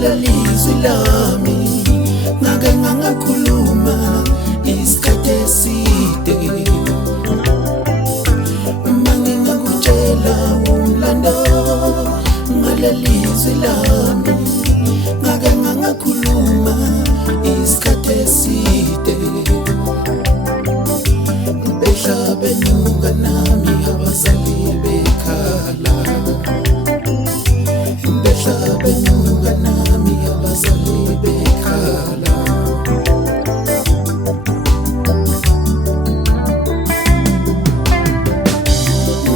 lelizwi lami ngake ngangakhuluma isikhathi eside. Uma ngingakutshela umlando ngalelizwi lami ngake ngangakhuluma isikhathi eside. Behla benuka nami abazali bekhala, behla benuka nami abazali bekhala.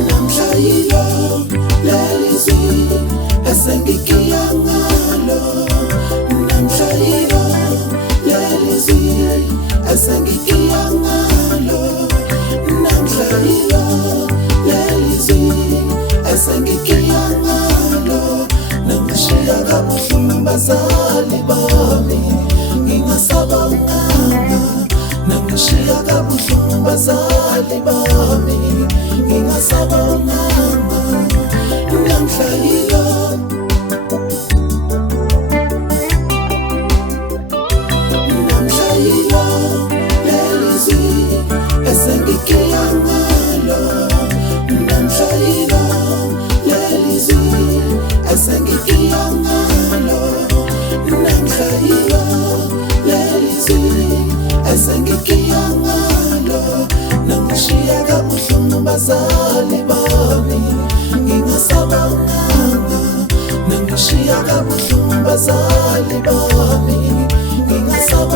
Namhlayilo lelizwi esengikiya ngalo, namhlayilo lelizwi esengikiya ngalo, namhlayilo lelizwi esengikiya ngalo. Nangishiya kabuhlungu bazali bami ngingasabanganga, nangishiya kabuhlungu bazali bami ngingasabanganga. Namhlayilo namhlayilo lelizwi esengikiya ngalo, namhlayilo lelizwi esengikiya ngalo, namhlayilo lelizwi esengikiya ngalo. Nangishiya kabuhlungu bazali bami ngingasabanganga, nangishiya kabuhlungu bazali bami ngingasabanganga.